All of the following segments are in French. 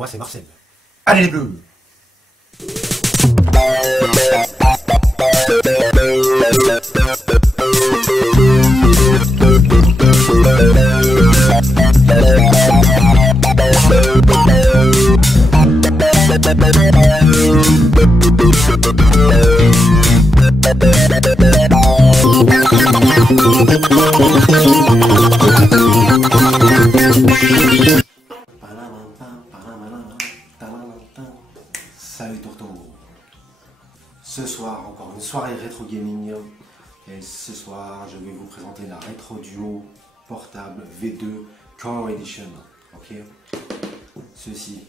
Moi c'est Marcel. Allez les bleus! Salut Tourteau. Ce soir encore une soirée rétro gaming et ce soir je vais vous présenter la Retro Duo portable V2 Core Edition. Ok, ceci,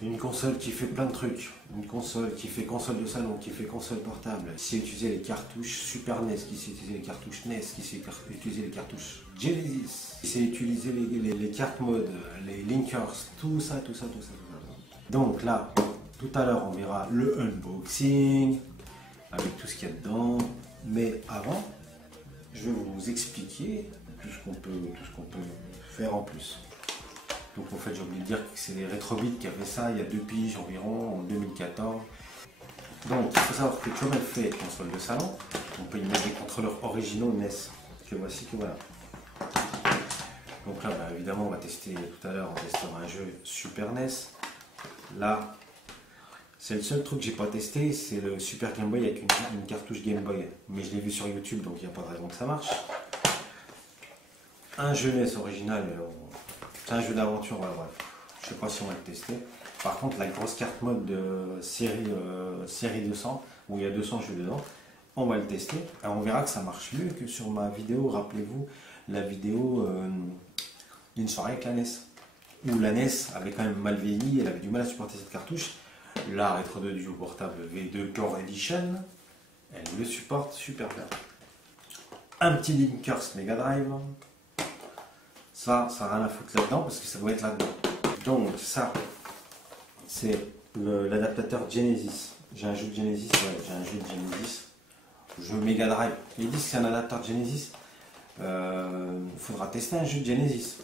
une console qui fait plein de trucs, une console qui fait console de salon, qui fait console portable, qui sait utiliser les cartouches Super NES, qui sait utiliser les cartouches NES, qui sait utiliser les cartouches Genesis, qui sait utiliser les cartes mode, les linkers, tout ça. Donc là, tout à l'heure on verra le unboxing avec tout ce qu'il y a dedans, mais avant je vais vous expliquer tout ce qu'on peut faire en plus. Donc en fait j'ai oublié de dire que c'est les Retrobit qui avaient ça il y a 2 piges environ, en 2014. Donc il faut savoir que comme elle fait console de salon, on peut y mettre des contrôleurs originaux NES, que voici, que voilà. Donc là bah, évidemment on va tester tout à l'heure, on testera un jeu Super NES. Là c'est le seul truc que j'ai pas testé, c'est le Super Game Boy avec une cartouche Game Boy. Mais je l'ai vu sur YouTube donc il n'y a pas de raison que ça marche. Un jeu NES original, c'est un jeu d'aventure, ouais, bref. Je sais pas si on va le tester. Par contre la grosse carte mode de série 200, où il y a 200 jeux dedans, on va le tester. Alors on verra que ça marche mieux que sur ma vidéo, rappelez-vous, la vidéo d'une soirée avec la NES. Où la NES avait quand même mal vieilli, elle avait du mal à supporter cette cartouche. La Retro Duo portable V2 Core Edition, elle le supporte super bien. Un petit Linkers Mega Drive. Ça n'a rien à foutre là-dedans parce que ça doit être là-dedans. Donc ça, c'est l'adaptateur Genesis. J'ai un jeu de Genesis, ouais, j'ai un jeu de Genesis. Jeu Mega Drive. Ils disent que c'est un adaptateur Genesis. Il faudra tester un jeu de Genesis.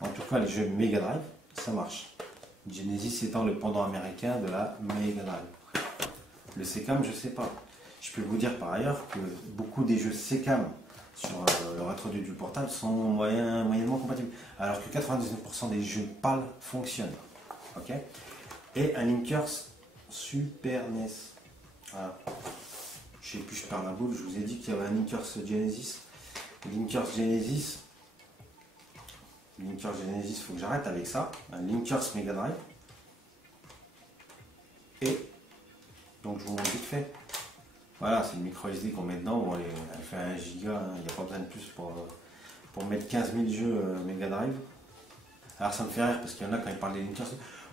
En tout cas, les jeux Mega Drive, ça marche. Genesis étant le pendant américain de la Mega Drive. Le SECAM, je sais pas. Je peux vous dire par ailleurs que beaucoup des jeux SECAM sur le Retro Duo portable sont moyennement compatibles. Alors que 99% des jeux PAL fonctionnent. Ok. Et un Linkers Super NES. Voilà. Je sais plus, je perds la boule. Je vous ai dit qu'il y avait un Linkers Genesis. Linkers Genesis, il faut que j'arrête avec ça. Un Linkers Mega Drive. Et donc je vous montre vite fait. Voilà, c'est le micro SD qu'on met dedans. Bon, elle fait 1 giga, hein, il n'y a pas besoin de plus pour mettre 15 000 jeux Mega Drive. Alors ça me fait rire parce qu'il y en a quand ils parlent des Linkers.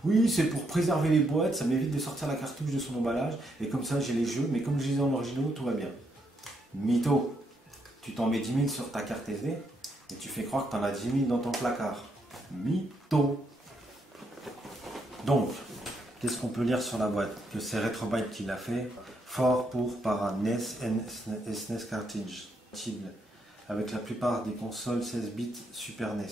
Oui, c'est pour préserver les boîtes, ça m'évite de sortir la cartouche de son emballage. Et comme ça j'ai les jeux, mais comme je les ai en originaux, tout va bien. Mytho. Tu t'en mets 10 000 sur ta carte SD et tu fais croire que tu en as 10 000 dans ton placard. Mytho. Donc, qu'est-ce qu'on peut lire sur la boîte? Que c'est Retrobit qui l'a fait. Fort pour para NES et SNES cartridge. Avec la plupart des consoles 16 bits Super NES.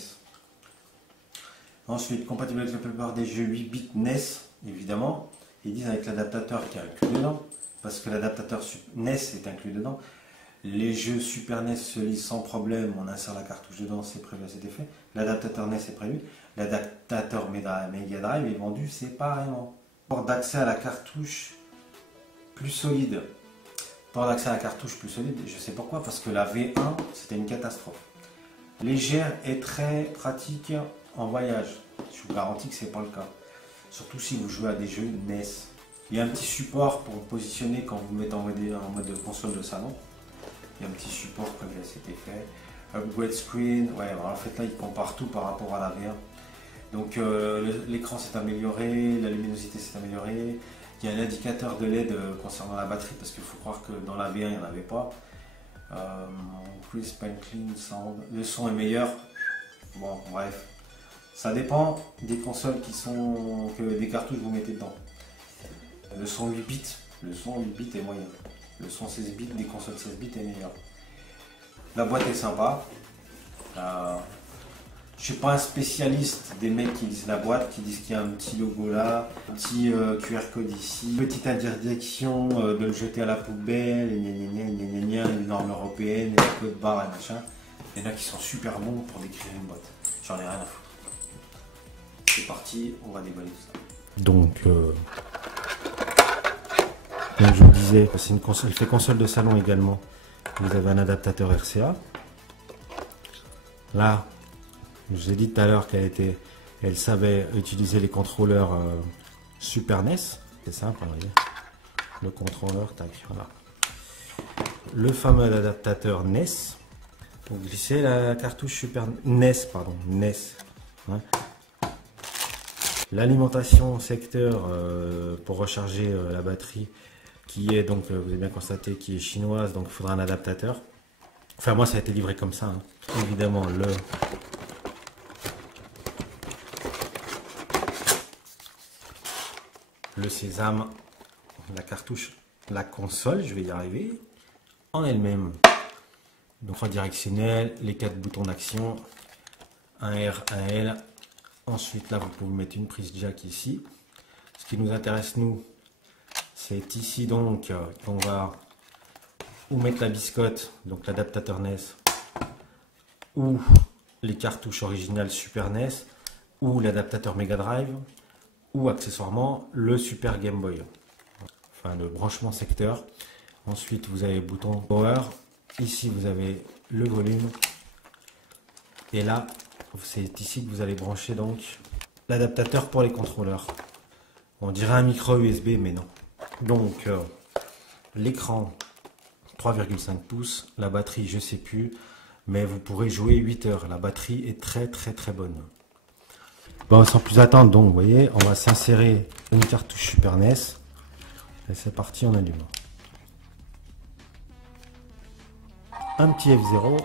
Ensuite, compatible avec la plupart des jeux 8 bits NES, évidemment. Ils disent avec l'adaptateur qui est inclus dedans. Parce que l'adaptateur NES est inclus dedans. Les jeux Super NES se lisent sans problème, on insère la cartouche dedans, c'est prévu à cet effet. L'adaptateur NES est prévu. L'adaptateur Mega Drive est vendu séparément. Port d'accès à la cartouche plus solide. Port d'accès à la cartouche plus solide, je sais pourquoi, parce que la V1, c'était une catastrophe. Légère et très pratique en voyage. Je vous garantis que ce n'est pas le cas. Surtout si vous jouez à des jeux NES. Il y a un petit support pour vous positionner quand vous mettez en mode console de salon. Il y a un petit support comme il a cet effet. Upgrade screen, ouais, en fait là il compare tout par rapport à la V1. Donc l'écran s'est amélioré, la luminosité s'est améliorée. Il y a un indicateur de LED concernant la batterie parce qu'il faut croire que dans la V1 il n'y en avait pas. Crisp and clean sound. Le son est meilleur. Bon, bref. Ça dépend des consoles des cartouches que vous mettez dedans. Le son 8 bits. Le son 8 bits est moyen. Le son 16 bits des consoles 16 bits est meilleur. La boîte est sympa. Je suis pas un spécialiste des mecs qui lisent la boîte, qui disent qu'il y a un petit logo là, un petit QR code ici, petite interdiction de le jeter à la poubelle, les normes européennes, les codes barres et machin. Il y en a qui sont super bons pour décrire une boîte. J'en ai rien à foutre. C'est parti, on va déballer tout ça. Donc, comme je vous disais, c'est une console, elle fait console de salon également. Vous avez un adaptateur RCA. Là, je vous ai dit tout à l'heure elle savait utiliser les contrôleurs Super NES. C'est simple, vous voyez. Le contrôleur, tac, voilà. Le fameux adaptateur NES. Vous glissez la cartouche Super NES, pardon, NES. Hein. L'alimentation secteur pour recharger la batterie, qui est donc, vous avez bien constaté, qui est chinoise, donc il faudra un adaptateur. Enfin, moi, ça a été livré comme ça. Hein. Évidemment, le sésame, la cartouche, la console, je vais y arriver, en elle-même. Donc 3 directionnels, les 4 boutons d'action, un R, un L. Ensuite là vous pouvez mettre une prise jack ici. Ce qui nous intéresse nous, c'est ici donc qu'on va ou mettre la biscotte, donc l'adaptateur NES, ou les cartouches originales Super NES, ou l'adaptateur Mega Drive, ou accessoirement le Super Game Boy. Enfin le branchement secteur. Ensuite vous avez le bouton Power. Ici vous avez le volume. Et là c'est ici que vous allez brancher donc l'adaptateur pour les contrôleurs. On dirait un micro USB mais non. Donc l'écran 3,5 pouces, la batterie je sais plus, mais vous pourrez jouer 8 heures. La batterie est très bonne. Bon, sans plus attendre, donc vous voyez, on va s'insérer une cartouche Super NES. Et c'est parti, on allume. Un petit F0.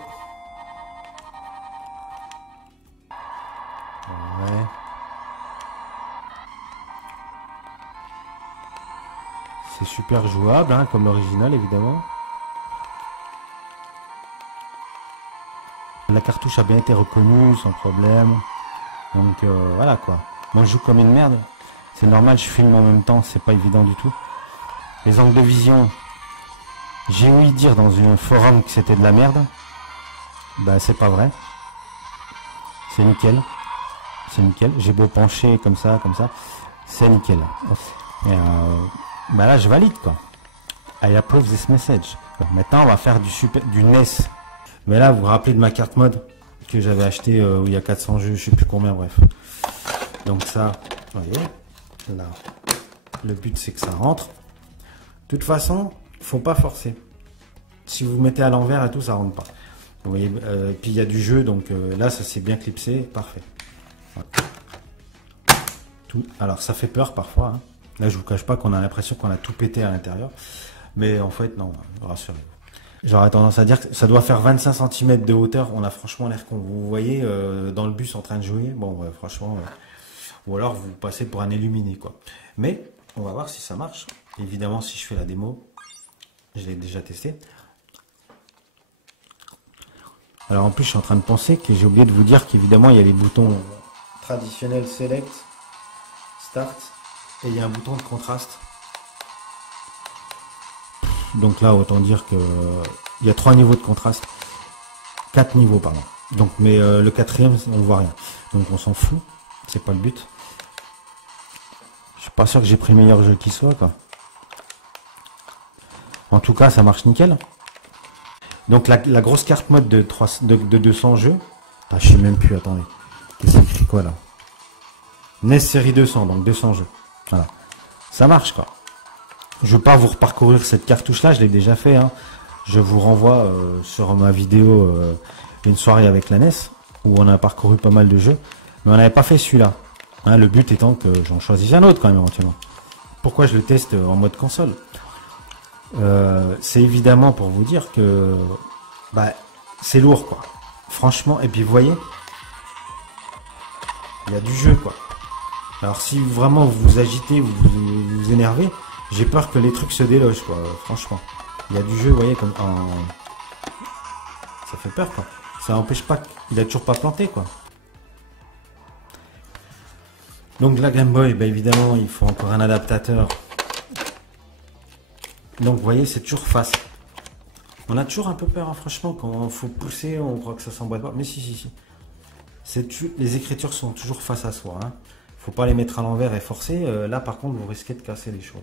Ouais. C'est super jouable, hein, comme l'original évidemment. La cartouche a bien été reconnue sans problème. Donc voilà quoi. Moi je joue comme une merde. C'est normal, je filme en même temps, c'est pas évident du tout. Les angles de vision, j'ai ouï dire dans un forum que c'était de la merde. Bah c'est pas vrai. C'est nickel. C'est nickel. J'ai beau pencher comme ça. C'est nickel. Et bah là je valide quoi. I approve this message. Maintenant on va faire du NES. Mais là vous vous rappelez de ma carte mode que j'avais acheté où il y a 400 jeux, je sais plus combien, bref. Donc ça, vous voyez, là, le but c'est que ça rentre. De toute façon, faut pas forcer. Si vous mettez à l'envers et tout, ça rentre pas. Vous voyez, puis il y a du jeu, donc là ça s'est bien clipsé, parfait. Voilà. Tout. Alors ça fait peur parfois. Hein. Là je vous cache pas qu'on a l'impression qu'on a tout pété à l'intérieur. Mais en fait non, rassurez-vous. J'aurais tendance à dire que ça doit faire 25 cm de hauteur. On a franchement l'air con. Vous voyez dans le bus en train de jouer. Bon, ouais, franchement. Ou alors vous passez pour un illuminé, quoi. Mais on va voir si ça marche. Évidemment, si je fais la démo, je l'ai déjà testé. Alors en plus, je suis en train de penser que j'ai oublié de vous dire qu'évidemment, il y a les boutons traditionnels Select, Start, et il y a un bouton de contraste. Donc là, autant dire que il y a 3 niveaux de contraste. 4 niveaux, pardon. Donc, mais le 4e, on ne voit rien. Donc on s'en fout. C'est pas le but. Je suis pas sûr que j'ai pris le meilleur jeu qui soit, quoi. En tout cas, ça marche nickel. Donc la grosse carte mode de 200 jeux. Ah, je sais même plus, attendez. Qu'est-ce que c'est écrit quoi là? NES série 200, donc 200 jeux. Voilà. Ça marche, quoi. Je ne veux pas vous reparcourir cette cartouche là, je l'ai déjà fait. Hein. Je vous renvoie sur ma vidéo une soirée avec la NES où on a parcouru pas mal de jeux, mais on n'avait pas fait celui-là. Hein, le but étant que j'en choisisse un autre quand même éventuellement. Pourquoi je le teste en mode console? C'est évidemment pour vous dire que bah, c'est lourd quoi. Franchement, et puis vous voyez, il y a du jeu quoi. Alors si vraiment vous vous agitez, vous énervez, j'ai peur que les trucs se délogent, quoi, franchement. Il y a du jeu, vous voyez, comme ça fait peur, quoi. Ça n'empêche pas qu'il a toujours pas planté, quoi. Donc la Game Boy, ben évidemment, il faut encore un adaptateur. Donc vous voyez, c'est toujours face. On a toujours un peu peur, hein, franchement, quand il faut pousser, on croit que ça s'emboîte pas. Mais si. Les écritures sont toujours face à soi. Hein. Faut pas les mettre à l'envers et forcer. Là, par contre, vous risquez de casser les choses.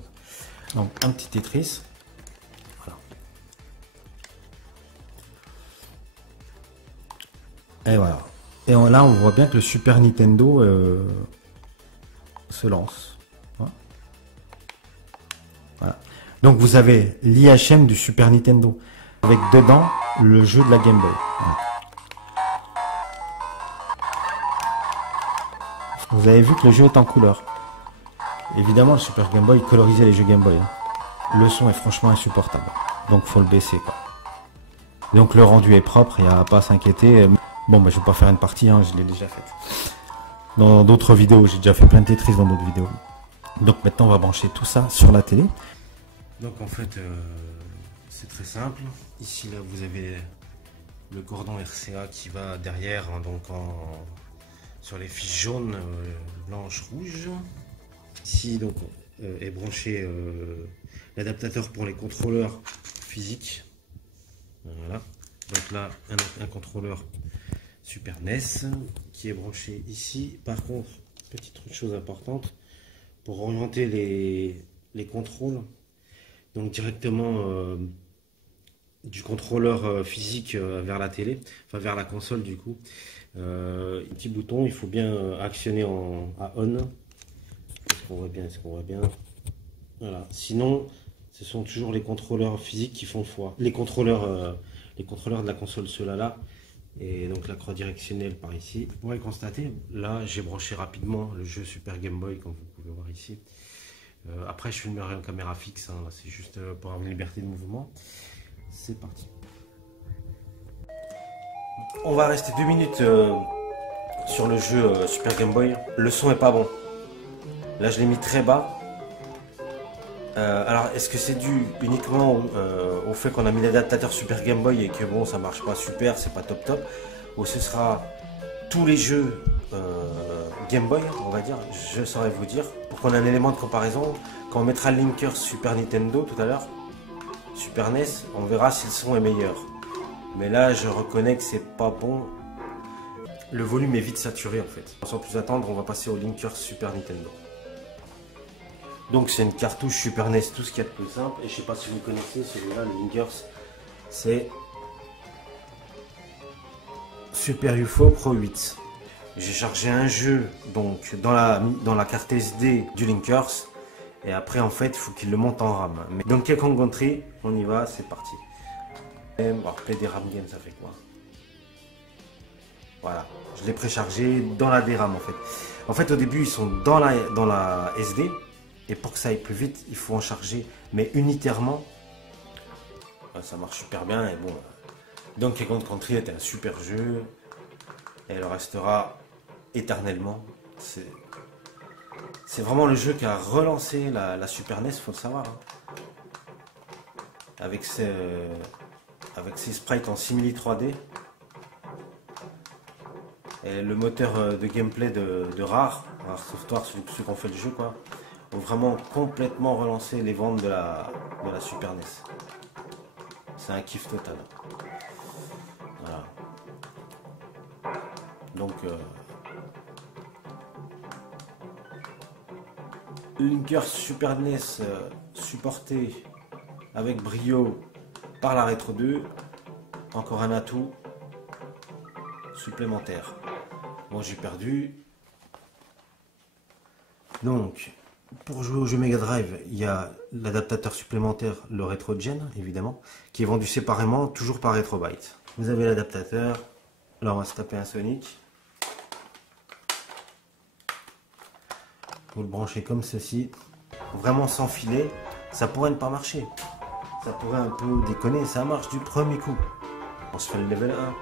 Donc, un petit Tetris. Voilà. Et voilà. Et là, on voit bien que le Super Nintendo se lance. Voilà. Donc, vous avez l'IHM du Super Nintendo. Avec dedans le jeu de la Game Boy. Voilà. Vous avez vu que le jeu est en couleur. Évidemment, le Super Game Boy colorisait les jeux Game Boy. Hein. Le son est franchement insupportable. Donc, faut le baisser, quoi. Donc, le rendu est propre, il n'y a pas à s'inquiéter. Bon, bah, je vais pas faire une partie, hein, je l'ai déjà faite. Dans d'autres vidéos, j'ai déjà fait plein de Tetris dans d'autres vidéos. Donc, maintenant, on va brancher tout ça sur la télé. Donc, en fait, c'est très simple. Ici, là, vous avez le cordon RCA qui va derrière, hein, donc sur les fiches jaunes, blanches, rouges. Ici, donc, est branché l'adaptateur pour les contrôleurs physiques. Voilà. Donc là, un contrôleur Super NES qui est branché ici. Par contre, petite chose importante, pour orienter les contrôles, donc directement du contrôleur physique vers la télé, enfin vers la console du coup. Petit bouton, il faut bien actionner à on. Est-ce qu'on voit bien, Voilà. Sinon, ce sont toujours les contrôleurs physiques qui font foi. Les contrôleurs de la console, ceux-là là. Et donc la croix directionnelle par ici. Vous pourrez constater, là j'ai branché rapidement le jeu Super Game Boy comme vous pouvez voir ici. Après je filmerai en caméra fixe, hein, c'est juste pour avoir une liberté de mouvement. C'est parti. On va rester 2 minutes sur le jeu Super Game Boy. Le son est pas bon. Là je l'ai mis très bas. Alors est-ce que c'est dû uniquement au fait qu'on a mis l'adaptateur Super Game Boy et que bon ça marche pas super, c'est pas top, ou ce sera tous les jeux Game Boy, on va dire, je saurais vous dire, pour qu'on ait un élément de comparaison. Quand on mettra le linker Super Nintendo tout à l'heure, Super NES, on verra si le son est meilleur. Mais là je reconnais que c'est pas bon. Le volume est vite saturé en fait. Sans plus attendre, on va passer au linker Super Nintendo. Donc c'est une cartouche Super NES, tout ce qu'il y a de plus simple. Et je sais pas si vous connaissez celui-là, le Linkers, c'est Super UFO Pro 8. J'ai chargé un jeu donc dans la carte SD du Linkers. Et après en fait il faut qu'il le monte en RAM. Mais donc Donkey Kong Country, on y va, c'est parti. Alors Play des RAM Game, ça fait quoi? Voilà, je l'ai préchargé dans la DRAM en fait. En fait au début ils sont dans la SD. Et pour que ça aille plus vite, il faut en charger, mais unitairement. Ça marche super bien. Et bon, Donkey Kong Country était un super jeu. Et elle restera éternellement. C'est vraiment le jeu qui a relancé la Super NES, il faut le savoir. Hein. Avec ses sprites en simili 3D. Et le moteur de gameplay de Rare Software, celui qu'on fait le jeu, quoi. Ont vraiment complètement relancé les ventes de la Super NES. C'est un kiff total. Voilà. Donc Linker Super NES supporté avec brio par la Retro 2. Encore un atout supplémentaire. Bon, j'ai perdu. Donc pour jouer au jeu Mega Drive, il y a l'adaptateur supplémentaire, le RetroGen, évidemment, qui est vendu séparément, toujours par Retrobyte. Vous avez l'adaptateur. Là, on va se taper un Sonic. Vous le branchez comme ceci. Vraiment sans filet, ça pourrait ne pas marcher. Ça pourrait un peu déconner, ça marche du premier coup. On se fait le level 1.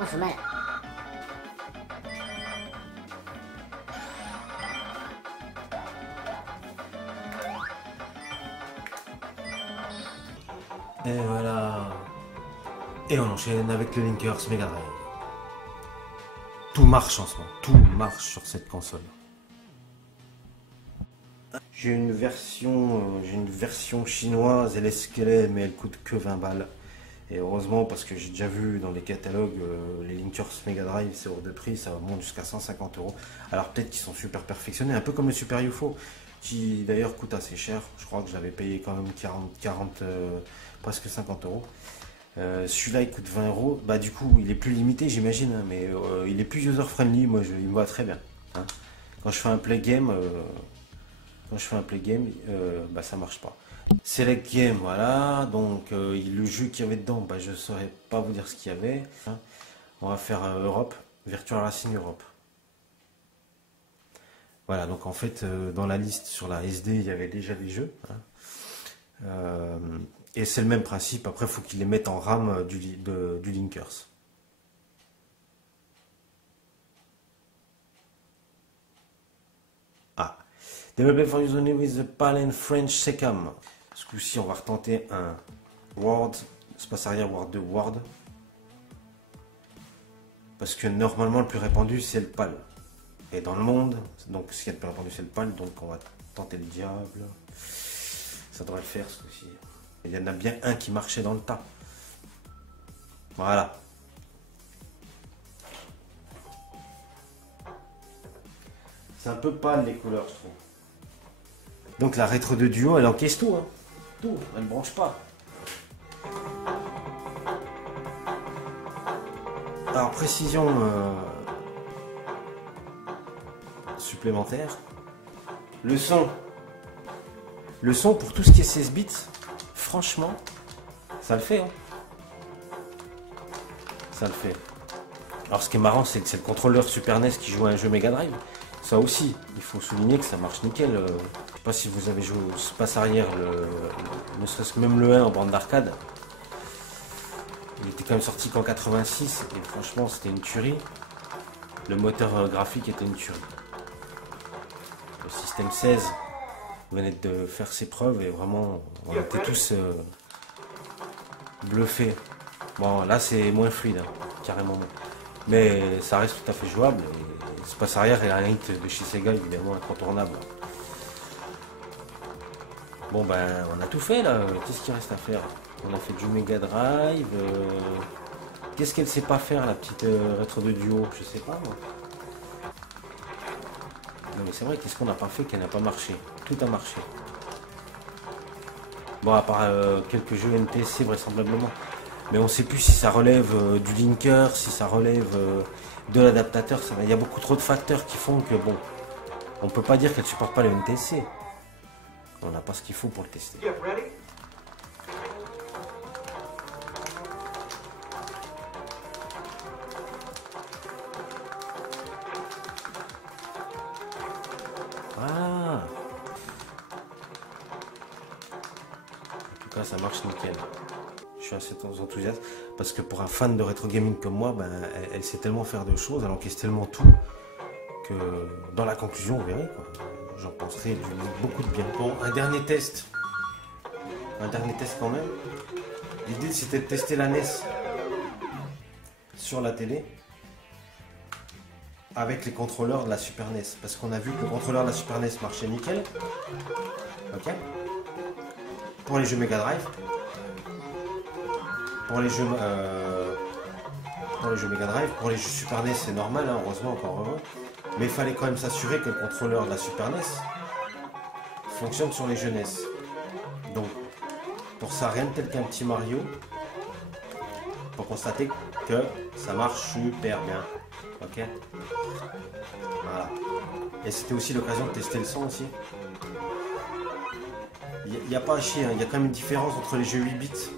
On joue mal. Et voilà. Et on enchaîne avec le Linkers Mega Drive. Tout marche en ce moment. Tout marche sur cette console. J'ai une version chinoise, elle est squelette, mais elle coûte que 20 balles. Et heureusement, parce que j'ai déjà vu dans les catalogues, les Linkers Mega Drive, c'est hors de prix, ça monte jusqu'à 150 euros. Alors peut-être qu'ils sont super perfectionnés, un peu comme le Super UFO, qui d'ailleurs coûte assez cher. Je crois que j'avais payé quand même 40 presque 50 euros. Celui-là il coûte 20 euros. Bah du coup, il est plus limité, j'imagine, hein, mais il est plus user-friendly. Moi, il me va très bien. Hein. Quand je fais un play game, bah ça marche pas. Select Game, voilà, donc le jeu qu'il y avait dedans, bah, je ne saurais pas vous dire ce qu'il y avait. Hein. On va faire Europe, Virtual Racing Europe. Voilà, donc en fait, dans la liste sur la SD, il y avait déjà des jeux. Hein. Et c'est le même principe, après il faut qu'ils les mettent en RAM du Linkers. Ah, Developed for use only with the PAL and French SECAM. Ce coup-ci, on va retenter un Word, espace arrière Word 2 Word. Parce que normalement, le plus répandu, c'est le PAL. Et dans le monde, donc ce qui est le plus répandu, c'est le PAL. Donc on va tenter le diable. Ça devrait le faire ce coup-ci. Il y en a bien un qui marchait dans le tas. Voilà. C'est un peu pâle les couleurs, je trouve. Donc la rétro de duo, elle encaisse tout. Hein. Tout, elle ne branche pas. Alors précision supplémentaire. Le son pour tout ce qui est 16 bits, franchement, ça le fait. Hein. Ça le fait. Alors ce qui est marrant, c'est que c'est le contrôleur Super NES qui joue à un jeu Mega Drive. Ça aussi, il faut souligner que ça marche nickel. Je sais pas si vous avez joué au espace arrière, ne serait-ce que même le 1 en bande d'arcade. Il était quand même sorti qu'en 86 et franchement c'était une tuerie. Le moteur graphique était une tuerie. Le système 16 venait de faire ses preuves et vraiment on était tous bluffés. Bon là c'est moins fluide, hein, carrément moins. Mais ça reste tout à fait jouable. Et l'espace arrière est un hit de chez Sega évidemment incontournable. Bon ben on a tout fait là, qu'est-ce qu'il reste à faire? On a fait du Mega Drive. Qu'est-ce qu'elle sait pas faire la petite rétro de duo? Je sais pas moi. Non mais c'est vrai, qu'est-ce qu'on n'a pas fait qu'elle n'a pas marché? Tout a marché. Bon à part quelques jeux NTSC vraisemblablement. Mais on ne sait plus si ça relève du linker, si ça relève de l'adaptateur. Il y a beaucoup trop de facteurs qui font que bon, on peut pas dire qu'elle ne supporte pas le NTSC. On n'a pas ce qu'il faut pour le tester. Ah. En tout cas, ça marche nickel. Je suis assez enthousiaste parce que pour un fan de rétro gaming comme moi, ben, elle sait tellement faire de choses, elle encaisse tellement tout que dans la conclusion, vous verrez, j'en penserai beaucoup de bien. Bon, un dernier test quand même. L'idée c'était de tester la NES sur la télé avec les contrôleurs de la Super NES parce qu'on a vu que le contrôleur de la Super NES marchait nickel. Ok. Pour les jeux Mega Drive. Pour les jeux Mega Drive, pour les jeux Super NES c'est normal, hein, heureusement, encore heureux. Mais il fallait quand même s'assurer que le contrôleur de la Super NES fonctionne sur les jeux NES. Donc pour ça, rien de tel qu'un petit Mario pour constater que ça marche super bien. Ok. Voilà. Et c'était aussi l'occasion de tester le son aussi. Il n'y a pas à chier, hein. Il y a quand même une différence entre les jeux 8 bits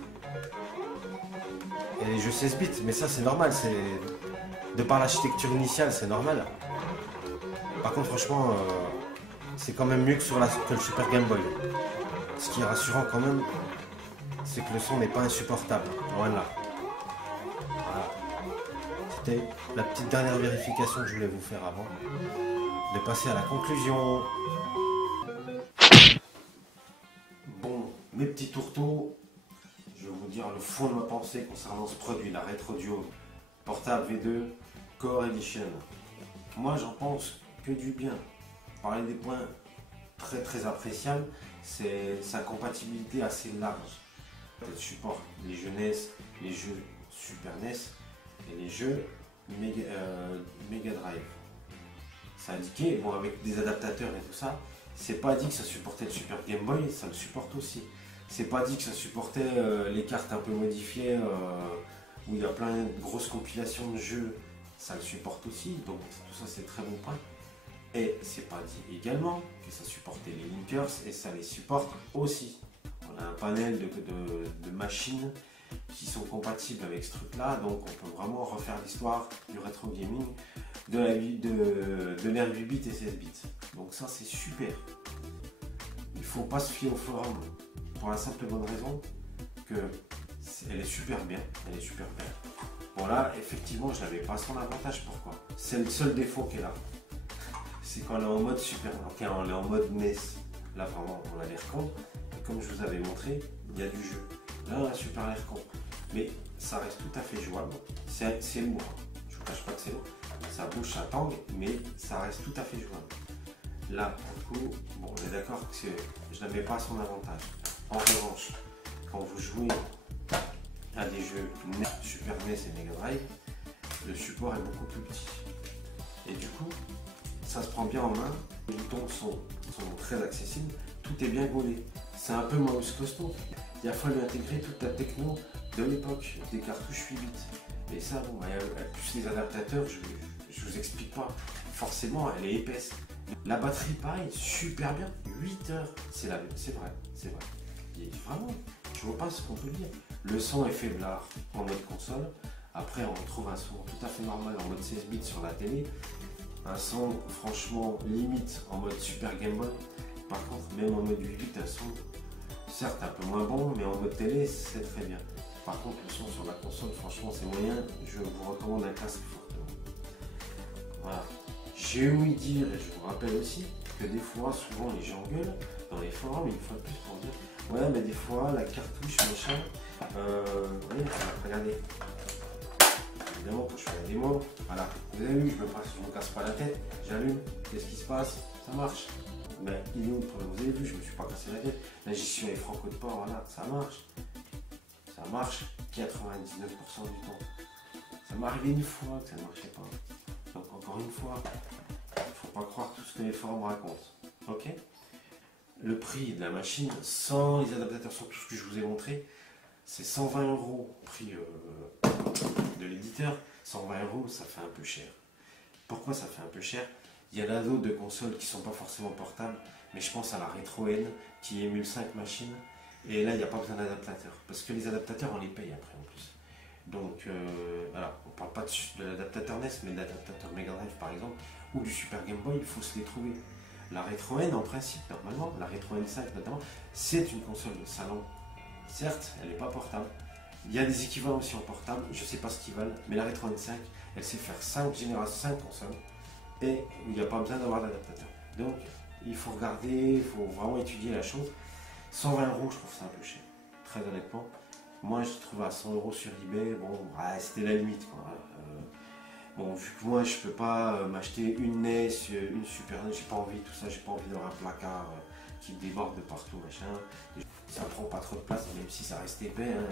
et les jeux 16 bits, mais ça c'est normal, c'est de par l'architecture initiale, c'est normal. Par contre franchement, c'est quand même mieux que le Super Game Boy. Ce qui est rassurant quand même, c'est que le son n'est pas insupportable, loin de là. Voilà. C'était la petite dernière vérification que je voulais vous faire avant de passer à la conclusion. Bon, mes petits tourteaux, je vais vous dire le fond de ma pensée concernant ce produit, la Retro Duo portable V2 Core Edition. Moi, j'en pense que du bien. Parler des points très appréciables, c'est sa compatibilité assez large. Elle supporte les jeux NES, les jeux Super NES et les jeux Mega Drive. C'est indiqué, bon, avec des adaptateurs et tout ça, c'est pas dit que ça supportait le Super Game Boy, ça le supporte aussi. C'est pas dit que ça supportait les cartes un peu modifiées où il y a plein de grosses compilations de jeux, ça le supporte aussi, donc tout ça c'est très bon point. Et c'est pas dit également que ça supportait les linkers et ça les supporte aussi. On a un panel de machines qui sont compatibles avec ce truc là, donc on peut vraiment refaire l'histoire du rétro gaming de l'ère 8 bits et 16 bits. Donc ça c'est super. Il faut pas se fier au forum pour la simple et bonne raison que elle est super bien, elle est super bien. Bon là effectivement je n'avais pas son avantage, pourquoi? C'est le seul défaut qu'elle a. C'est quand on est en mode super, okay, on est en mode NES, là vraiment on a l'air con, et comme je vous avais montré, il y a du jeu. Là on a super l'air con, mais ça reste tout à fait jouable, c'est lourd, je vous cache pas que c'est lourd, ça bouge, ça tangue, mais ça reste tout à fait jouable. Là pour le coup, bon on est d'accord que je n'avais pas son avantage. En revanche, quand vous jouez à des jeux NES, Super NES et Mega Drive, le support est beaucoup plus petit. Et du coup, ça se prend bien en main, les boutons sont très accessibles, tout est bien gaulé. C'est un peu mouse costaud. Il a fallu intégrer toute la techno de l'époque, des cartouches 8 bits. Et ça, bon, plus les adaptateurs, je vous explique pas. Forcément, elle est épaisse. La batterie, pareil, super bien. 8 heures, c'est vrai. Et vraiment, je vois pas ce qu'on peut dire. Le son est faiblard en mode console. Après, on retrouve un son tout à fait normal en mode 16 bits sur la télé. Un son franchement limite en mode Super Game Boy. Par contre, même en mode 8 bits, un son certes un peu moins bon, mais en mode télé, c'est très bien. Par contre, le son sur la console, franchement, c'est moyen. Je vous recommande un casque fortement. Voilà. J'ai ouï dire, et je vous rappelle aussi, que des fois, souvent, les gens gueulent dans les forums, une fois de plus, pour dire ouais, mais des fois, la cartouche, machin, oui, regardez. Évidemment, quand je fais la démo, voilà, vous avez vu, je me casse pas la tête, j'allume, qu'est-ce qui se passe? Ça marche. Mais il est où le problème? Vous avez vu, je me suis pas cassé la tête. Là, j'y suis avec Franco de Port, voilà, ça marche. Ça marche 99% du temps. Ça m'est arrivé une fois que ça ne marchait pas. Donc, encore une fois, il ne faut pas croire tout ce que les forums racontent. Ok? Le prix de la machine, sans les adaptateurs, sur tout ce que je vous ai montré, c'est 120 €, prix de l'éditeur. 120 €, ça fait un peu cher. Pourquoi ça fait un peu cher? Il y en a d'autres de consoles qui ne sont pas forcément portables, mais je pense à la Retro N qui émule 5 machines, et là il n'y a pas besoin d'adaptateur, parce que les adaptateurs on les paye après en plus. Donc voilà, on ne parle pas de l'adaptateur NES, mais de l'adaptateur Mega Drive par exemple, ou du Super Game Boy, il faut se les trouver. La Retro N en principe, normalement, la Retro N5 notamment, c'est une console de salon. Certes, elle n'est pas portable. Il y a des équivalents aussi en portable, je ne sais pas ce qu'ils valent, mais la Retro N5, elle sait faire 5 générations, 5 consoles, et il n'y a pas besoin d'avoir d'adaptateur. Donc, il faut regarder, il faut vraiment étudier la chose. 120 €, je trouve ça un peu cher, très honnêtement. Moi, je trouve à 100 € sur eBay, bon, c'était la limite, quoi. Bon, vu que moi, je peux pas m'acheter une NES, une Super NES, j'ai pas envie de tout ça, j'ai pas envie d'avoir un placard qui déborde de partout, machin. Ça prend pas trop de place, même si ça reste épais. Hein,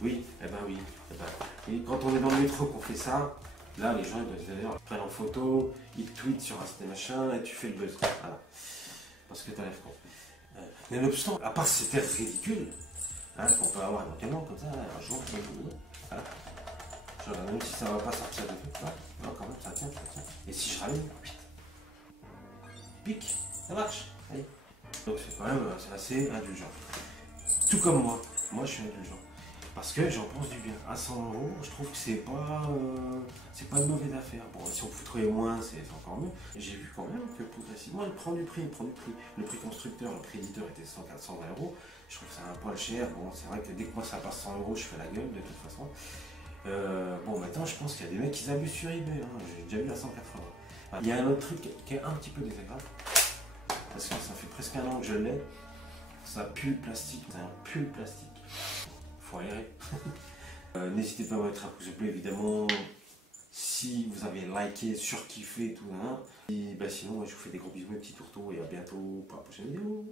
oui, eh ben oui. Eh ben. Et quand on est dans le métro qu'on fait ça, là les gens ils prennent en photo, ils tweetent sur Insta machin et tu fais le buzz. Voilà. Parce que t'as l'air con. Mais nonobstant, à part cet air ridicule, hein, qu'on peut avoir un canon comme ça, un jour, voilà. Même si ça va pas sortir de tout, non, quand même ça tient, ça tient. Et si je rallume, pique, ça marche. Allez. Donc c'est quand même assez indulgent. Tout comme moi je suis indulgent. Parce que j'en pense du bien. À 100 €, je trouve que c'est pas une mauvaise affaire. Bon, si on peut trouver moins, c'est encore mieux. J'ai vu quand même que progressivement, il prend du prix, Le prix constructeur, le prix éditeur était 120 €. Je trouve que c'est un poil cher. Bon, c'est vrai que dès que moi ça passe 100 €, je fais la gueule de toute façon. Bon, maintenant, je pense qu'il y a des mecs qui abusent sur eBay. Hein. J'ai déjà vu à 180. Il y a un autre truc qui est un petit peu désagréable. Parce que ça fait presque un an que je l'ai. Ça pue le plastique. C'est un pull plastique. Faut aérer. N'hésitez pas à mettre un pouce bleu, évidemment. Si vous avez liké, surkiffé, tout. Hein. Et bah, sinon, moi, je vous fais des gros bisous, mes petits tourteaux. Et à bientôt pour la prochaine vidéo.